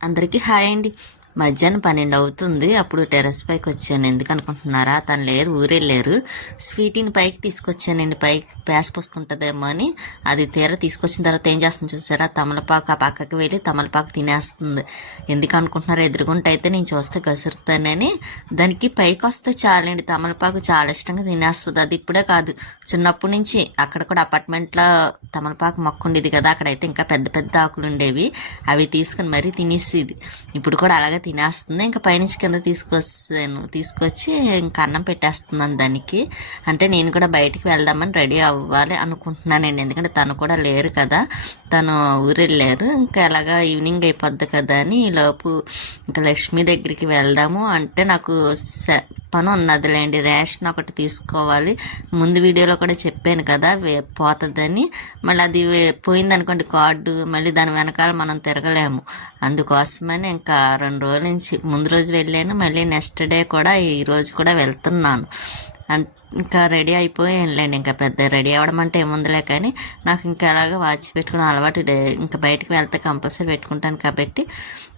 అందరికీ హాయ్ అండి. మధ్యాహ్నం పన్నెండు అవుతుంది. అప్పుడు టెర్రస్ పైకి వచ్చాను. ఎందుకు అనుకుంటున్నారా తను లేరు ఊరెళ్ళారు స్వీటీని పైకి తీసుకొచ్చానండి. పైకి ప్యాస్ పోసుకుంటుందేమో అని. అది తీర తీసుకొచ్చిన తర్వాత ఏం చేస్తుంది చూసారా? తమలపాకు ఆ పక్కకి వెళ్ళి తమలపాకు తినేస్తుంది. ఎందుకు అనుకుంటున్నారా ఎదురుగుంట అయితే నేను చూస్తే కసురుతానని. దానికి పైకి వస్తే చాలండి. తమలపాకు చాలా ఇష్టంగా తినేస్తుంది. అది ఇప్పుడే కాదు. చిన్నప్పటి నుంచి అక్కడ కూడా అపార్ట్మెంట్లో తమలపాకు మొక్క ఉండేది కదా. అక్కడైతే ఇంకా పెద్ద పెద్ద ఆకులు ఉండేవి అవి తీసుకుని మరీ తినేసేది. ఇప్పుడు కూడా అలాగే తినేస్తుంది. ఇంకా పైనుంచి కింద తీసుకొస్తాను. తీసుకొచ్చి ఇంకా అన్నం పెట్టేస్తున్నాను దానికి. అంటే నేను కూడా బయటికి వెళ్దామని రెడీ అవ్వాలి అనుకుంటున్నానండి ఎందుకంటే తను కూడా లేరు కదా. తను ఊరెళ్ళారు. ఇంకా ఎలాగా ఈవినింగ్ అయిపోద్ది కదా అని ఈలోపు లోపు ఇంకా లక్ష్మి దగ్గరికి వెళ్దాము. అంటే నాకు స- పని ఉన్నదిలేండి. రేషన్ ఒకటి తీసుకోవాలి. ముందు వీడియోలో కూడా చెప్పాను కదా పోతుందని. మళ్ళీ అది వే- పోయిందనుకోండి కార్డు మళ్ళీ దాని వెనకాల మనం తిరగలేము. అందుకోసమని ఇంకా రెండు రోజుల నుంచి ముందు రోజు వెళ్ళాను మళ్ళీ నెక్స్ట్ డే కూడా ఈరోజు కూడా వెళ్తున్నాను. ఇంకా రెడీ అయిపోయానులేండి. ఇంకా పెద్ద రెడీ అవ్వడం అంటే ఏముందిలే కానీ నాకు ఇంకా అలాగా వాచ్ పెట్టుకుని అలవాటు డే- ఇంకా బయటకు వెళ్తే కంపల్సరీ పెట్టుకుంటాను కాబట్టి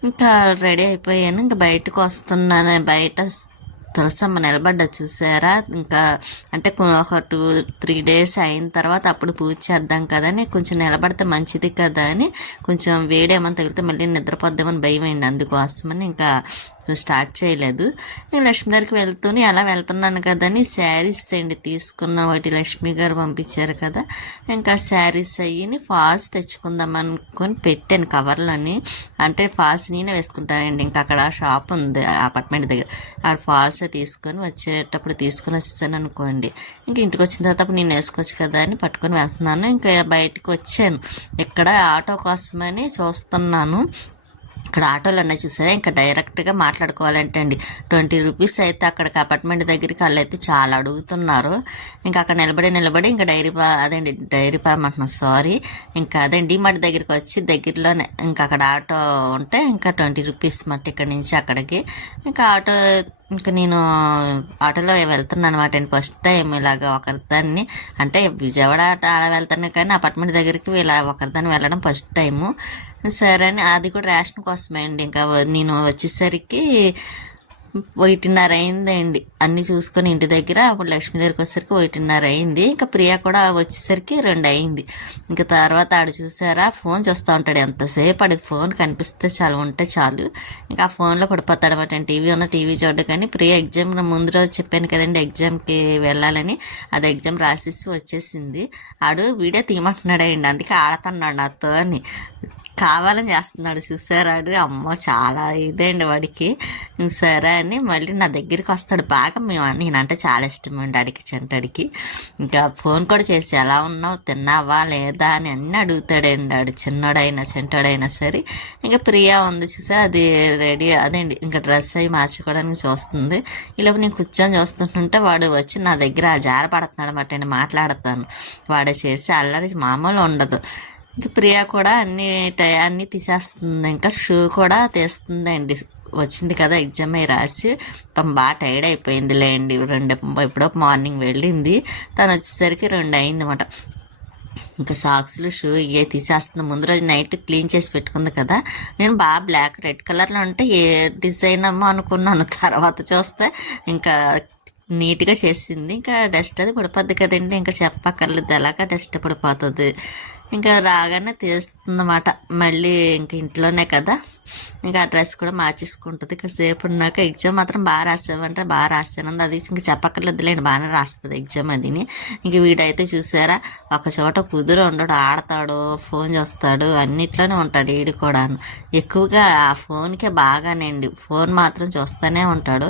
ఇంకా రెడీ అయిపోయాను. ఇంకా బయటకు వస్తున్నాను. బయట తులసమ్మ నిలబడ్డ చూసారా? ఇంకా అంటే ఒక టూ త్రీ డేస్ అయిన తర్వాత అప్పుడు పూజ చేద్దాం కదా అని కొంచెం నిలబడితే మంచిది కదా అని కొంచెం వేడేమని తగిలితే మళ్ళీ నిద్రపోద్దామని భయం అయింది అందుకోసమని. ఇంకా స్టార్ట్ చేయలేదు. నేను లక్ష్మి గారికి వెళ్తూనే అలా వెళ్తున్నాను కదా అని శారీస్ అండి తీసుకున్న వాటి లక్ష్మి గారు పంపించారు కదా. ఇంకా శారీస్ అయ్యి ఫాల్స్ తెచ్చుకుందాం అనుకొని పెట్టాను కవర్లని అంటే ఫాల్స్ నేనే వేసుకుంటానండి. ఇంకా అక్కడ షాప్ ఉంది అపార్ట్మెంట్ దగ్గర. ఆ ఫాల్స్ తీసుకొని వచ్చేటప్పుడు తీసుకొని వచ్చేసాను అనుకోండి. ఇంకా ఇంటికి వచ్చిన తర్వాత అప్పుడు నేను వేసుకోవచ్చు కదా అని పట్టుకొని వెళ్తున్నాను. ఇంకా బయటకు వచ్చాను. ఇక్కడ ఆటో కోసమని చూస్తున్నాను. ఇక్కడ ఆటోలు అన్నీ చూసారా? ఇంకా డైరెక్ట్గా మాట్లాడుకోవాలంటే అండి. ట్వంటీ రూపీస్ అయితే అక్కడికి అపార్ట్మెంట్ దగ్గరికి వాళ్ళు అయితే చాలా అడుగుతున్నారు. ఇంకా అక్కడ నిలబడి నిలబడి ఇంకా డైరీ పా అదండి డైరీ ఫార్మ్ అంటున్నాను సారీ. ఇంకా అదే డిమార్ట్ దగ్గరికి వచ్చి దగ్గరలోనే ఇంకా అక్కడ ఆటో ఉంటే ఇంకా ట్వంటీ రూపీస్ మట్టి ఇక్కడ నుంచి అక్కడికి. ఇంకా ఆటో ఇంకా నేను ఆటోలో వెళ్తున్నాను అనమాట నేను ఫస్ట్ టైం ఇలాగ ఒకరిదాన్ని అంటే విజయవాడ అలా వెళ్తాను కానీ అపార్ట్మెంట్ దగ్గరికి ఇలా ఒకరిదాన్ని వెళ్ళడం ఫస్ట్ టైము సరే అని అది కూడా రేషన్ కోసమే అండి. ఇంకా నేను వచ్చేసరికి ఒకటిన్నర అయిందండి. అన్నీ చూసుకొని ఇంటి దగ్గర అప్పుడు లక్ష్మి దగ్గరికి వచ్చేసరికి ఒకటిన్నర అయింది. ఇంకా ప్రియా కూడా వచ్చేసరికి రెండు అయింది. ఇంకా తర్వాత ఆడు చూసారా ఫోన్ చూస్తూ ఉంటాడు. ఎంతసేపు ఆడికి ఫోన్ కనిపిస్తే చాలు ఉంటే చాలు. ఇంకా ఆ ఫోన్లో పడిపోతాడు అనమాట టీవీ ఉన్న టీవీ చూడడు కానీ ప్రియా ఎగ్జామ్ ముందు రోజు చెప్పాను కదండి ఎగ్జామ్కి వెళ్ళాలని. అది ఎగ్జామ్ రాసేసి వచ్చేసింది. ఆడు వీడియో తీయమంటున్నాడండి. అందుకే ఆడుతున్నాడు నాతో అని కావాలని చేస్తున్నాడు. చూసారాడు? అమ్మో చాలా ఇదండి వాడికి. సరే అని మళ్ళీ నా దగ్గరికి వస్తాడు. బాగా మేము నేనంటే చాలా ఇష్టం అండి అడిగి చెంటడికి. ఇంకా ఫోన్ కూడా చేసి ఎలా ఉన్నావు? తిన్నావా? లేదా? అని అన్నీ అడుగుతాడండి ఆడు. చిన్నోడైనా చెంటోడైనా సరే. ఇంకా ప్రియా ఉంది చూసా అది రెడీ అదేండి ఇంకా డ్రెస్ అవి మార్చుకోవడానికి చూస్తుంది. ఇలా నేను కూర్చొని చూస్తుంటుంటే వాడు వచ్చి నా దగ్గర జార పడుతున్నాడు అనమాట నేను మాట్లాడతాను. వాడు చేసి అల్లరి మామూలు ఉండదు. ఇంక ప్రియా కూడా అన్ని టై- అన్ని తీసేస్తుంది. ఇంకా షూ కూడా తీస్తుందండి. వచ్చింది కదా ఎగ్జామ్ అయి రాసి. తను బాగా టైర్డ్ అయిపోయింది లేండి రెండు ఎప్పుడో మార్నింగ్ వెళ్ళింది. తను వచ్చేసరికి రెండు అయింది అనమాట ఇంకా సాక్స్లు షూ ఇవే తీసేస్తుంది. ముందు రోజు నైట్ క్లీన్ చేసి పెట్టుకుంది కదా. నేను బాగా బ్లాక్ రెడ్ కలర్లో ఉంటే ఏ డిజైన్ అమ్మో అనుకున్నాను. తర్వాత చూస్తే ఇంకా నీట్గా చేసింది. ఇంకా డస్ట్ అది పడిపోద్ది కదండి. ఇంకా చెప్పక్కర్లేదు. ఎలాగా డస్ట్ పడిపోతుంది? ఇంకా రాగానే తీస్తుందన్నమాట. మళ్ళీ ఇంక ఇంట్లోనే కదా. ఇంకా ఆ డ్రెస్ కూడా మార్చేసుకుంటుంది. కాసేపు ఉన్నాక ఎగ్జామ్ మాత్రం బాగా రాసావంటే బాగా రాసాను అది ఇంకా చెప్పక్కర్లేదులేండి బాగానే రాస్తుంది ఎగ్జామ్ అదిని. ఇంక వీడైతే చూసారా ఒక చోట కుదురు ఉండడు ఆడతాడు ఫోన్ చూస్తాడు అన్నిట్లోనే ఉంటాడు వీడు కూడా ఎక్కువగా ఆ ఫోన్కే బాగానండి ఫోన్ మాత్రం చూస్తూనే ఉంటాడు.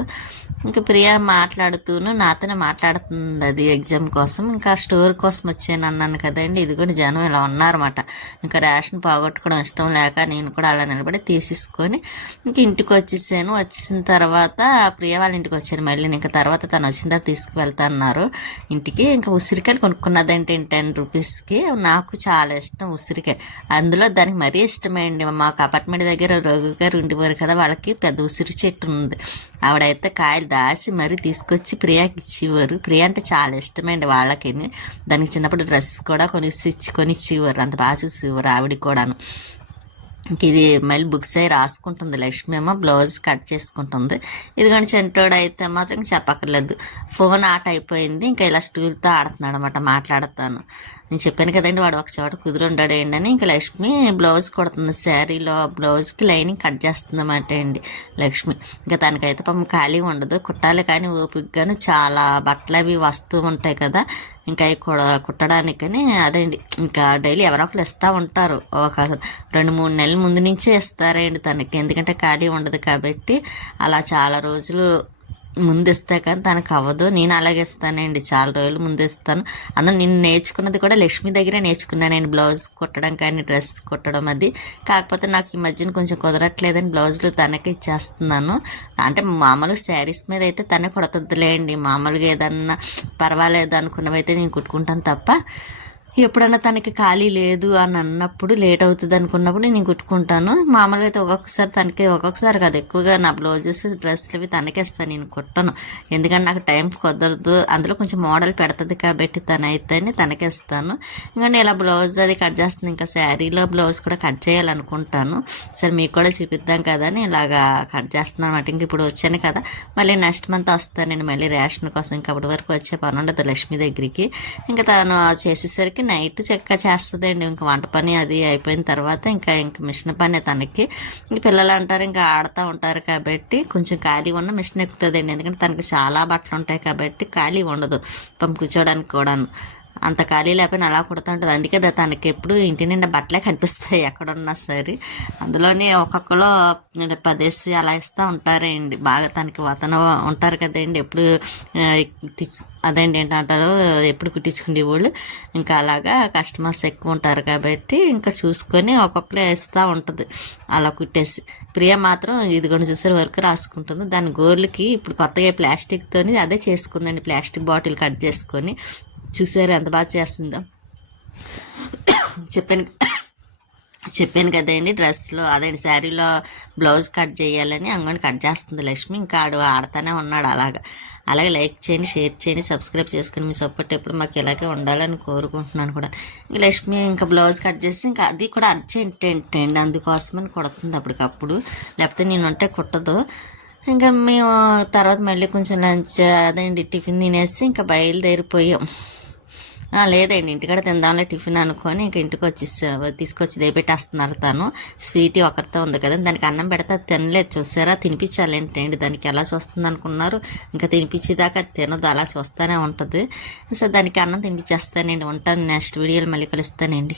ఇంకా ప్రియా మాట్లాడుతూను నాతోనే మాట్లాడుతుంది అది ఎగ్జామ్ కోసం. ఇంకా స్టోర్ కోసం వచ్చాను అన్నాను కదండి ఇది కూడా జనం ఇలా ఉన్నారన్నమాట. ఇంకా రేషన్ పోగొట్టుకోవడం ఇష్టం లేక నేను కూడా అలా నిలబడి చేసేసుకొని ఇంక ఇంటికి వచ్చేసాను. వచ్చేసిన తర్వాత ప్రియ వాళ్ళ ఇంటికి వచ్చాను మళ్ళీ. ఇంకా తర్వాత తను వచ్చిన తర్వాత తీసుకువెళ్తా అన్నారు. ఇంటికి ఇంకా ఉసిరికాయలు కొనుక్కున్నదంటే టెన్ రూపీస్కి. నాకు చాలా ఇష్టం ఉసిరికాయ. అందులో దానికి మరీ ఇష్టమైంది మాకు అపార్ట్మెంట్ దగ్గర రఘు గారు ఉండేవారు కదా వాళ్ళకి పెద్ద ఉసిరి చెట్టు ఉంది. ఆవిడైతే కాయలు దాసి మరీ తీసుకొచ్చి ప్రియాకి ఇచ్చేవారు. ప్రియా అంటే చాలా ఇష్టమైంది వాళ్ళకి. దానికి చిన్నప్పుడు డ్రెస్ కూడా కొనిసి ఇచ్చి కొనిచ్చేవారు. అంత బాగా చూసేవారు ఆవిడ కూడాను. ఇది మళ్ళీ బుక్స్ అయి రాసుకుంటుంది లక్ష్మి ఏమో బ్లౌజ్ కట్ చేసుకుంటుంది. ఇదిగోండి చెంటోడు అయితే మాత్రం చెప్పక్కర్లేదు. ఫోన్ ఆట అయిపోయింది ఇంకా ఇలా స్టూల్తో ఆడుతున్నాడు అనమాట మాట్లాడతాను. నేను చెప్పాను కదండి వాడు ఒక చోట కుదురు ఉంటాడు అని ఇంకా లక్ష్మి బ్లౌజ్ కుడుతుంది శారీలో బ్లౌజ్కి లైనింగ్ కట్ చేస్తుంది అన్నమాట అండి లక్ష్మి. ఇంకా తనకైతే పాపం ఖాళీ ఉండదు. కుట్టాలి కానీ ఓపికగాను చాలా బట్టలు అవి వస్తూ ఉంటాయి కదా. ఇంకా అవి కుడ కుట్టడానికని అదండి ఇంకా డైలీ ఎవరో ఒకరు ఇస్తూ ఉంటారు. ఒక రెండు మూడు నెలల ముందు నుంచే ఇస్తారండి తనకి. ఎందుకంటే ఖాళీ ఉండదు కాబట్టి అలా చాలా రోజులు ముందు ఇస్తే కానీ తనకు అవ్వదు నేను అలాగే ఇస్తానండి. చాలా రోజులు ముందు ఇస్తాను అందులో నేను నేర్చుకున్నది కూడా లక్ష్మి దగ్గరే నేర్చుకున్నానండి. బ్లౌజ్ కుట్టడం కానీ డ్రెస్ కుట్టడం అది. కాకపోతే నాకు ఈ మధ్యన కొంచెం కుదరట్లేదని బ్లౌజులు తనకి ఇచ్చేస్తున్నాను. అంటే మామూలుగా శారీస్ మీద అయితే తనే కుడతద్దులేండి మామూలుగా ఏదన్నా పర్వాలేదు అనుకున్నవైతే నేను కుట్టుకుంటాను తప్ప ఎప్పుడన్నా తనకి ఖాళీ లేదు అని అన్నప్పుడు లేట్ అవుతుంది అనుకున్నప్పుడు నేను కుట్టుకుంటాను. మామూలుగా అయితే ఒక్కొక్కసారి తనకి ఒక్కొక్కసారి కాదు ఎక్కువగా నా బ్లౌజెస్ డ్రెస్సులు అవి తనకేస్తాను నేను కుట్టను. ఎందుకంటే నాకు టైం కుదరదు. అందులో కొంచెం మోడల్ పెడుతుంది కాబట్టి తనైతేనే తనకేస్తాను ఇంకా ఇలా బ్లౌజ్ అది కట్ చేస్తుంది. ఇంకా శారీలో బ్లౌజ్ కూడా కట్ చేయాలనుకుంటాను. సరే మీకు కూడా చూపిద్దాం కదా అని ఇలాగా కట్ చేస్తున్నాను అనమాట ఇంక ఇప్పుడు వచ్చాను కదా. మళ్ళీ నెక్స్ట్ మంత్ వస్తాను నేను మళ్ళీ రేషన్ కోసం. ఇంకా అప్పటి వరకు వచ్చే పని ఉండదు లక్ష్మి దగ్గరికి. ఇంకా తను చేసేసరికి నైట్ చెక్క చేస్తుందండి. ఇంకా వంట పని అది అయిపోయిన తర్వాత ఇంకా ఇంక మిషన్ పని తనకి. పిల్లలు అంటారు ఇంకా ఆడుతూ ఉంటారు కాబట్టి కొంచెం ఖాళీ ఉన్న మిషన్ ఎక్కుతుందండి. ఎందుకంటే తనకి చాలా బట్టలు ఉంటాయి కాబట్టి ఖాళీ ఉండదు. పంపు కూర్చోడానికి కూడాను. అంత ఖాళీ లేకపోయినా అలా కుడుతూ ఉంటుంది. అందుకే తనకి ఎప్పుడు ఇంటి నిండా బట్టలే కనిపిస్తాయి ఎక్కడున్నా సరే. అందులోని ఒక్కొక్కలో పదేసి అలా ఇస్తూ ఉంటారండి. బాగా తనకి వతన ఉంటారు కదండి. ఎప్పుడు అదండి ఏంటంటారు ఎప్పుడు కుట్టించుకునే వాళ్ళు. ఇంకా అలాగా కస్టమర్స్ ఎక్కువ ఉంటారు కాబట్టి ఇంకా చూసుకొని ఒక్కొక్కలే ఇస్తూ ఉంటుంది. అలా కుట్టేసి. ప్రియ మాత్రం ఇదిగోండి చూసారు వరకు రాసుకుంటుంది. దాని గోర్లకి ఇప్పుడు కొత్తగా ప్లాస్టిక్తోని అదే చేసుకుందండి. ప్లాస్టిక్ బాటిల్ కట్ చేసుకొని చూసారు ఎంత బాగా చేస్తుందో. చెప్పాను చెప్పాను కదండి డ్రెస్లో అదే శారీలో బ్లౌజ్ కట్ చేయాలని అంగని కట్ చేస్తుంది లక్ష్మి. ఇంకా ఆడు ఆడుతూనే ఉన్నాడు అలాగా. అలాగే లైక్ చేయండి షేర్ చేయండి సబ్స్క్రైబ్ చేసుకుని మీ సపోర్ట్ ఎప్పుడు మాకు ఇలాగే ఉండాలని కోరుకుంటున్నాను కూడా. ఇంకా లక్ష్మి ఇంకా బ్లౌజ్ కట్ చేసి ఇంకా అది కూడా అర్జెంట్ అండి అందుకోసమని కుడుతుంది అప్పటికప్పుడు. లేకపోతే నేను ఉంటే కుట్టదు. ఇంకా మేము తర్వాత మళ్ళీ కొంచెం లంచ్ అదేంటి టిఫిన్ తినేసి ఇంకా బయలుదేరిపోయాం. లేదండి. ఇంటికాడ తిందాంలే టిఫిన్ అనుకొని ఇంక ఇంటికి వచ్చి తీసుకొచ్చి దేపెట్టేస్తున్నారు తను. స్వీట్ ఒకరితో ఉంది కదా దానికి అన్నం పెడితే అది తినలేదు. చూసారా? తినిపించాలి ఏంటండి దానికి ఎలా చూస్తుంది అనుకున్నారు. ఇంకా తినిపించేదాకా తినదు. అలా చూస్తూనే ఉంటుంది. సో దానికి అన్నం తినిపించేస్తానండి. ఉంటాను. నెక్స్ట్ వీడియోలు మళ్ళీ కలుస్తానండి.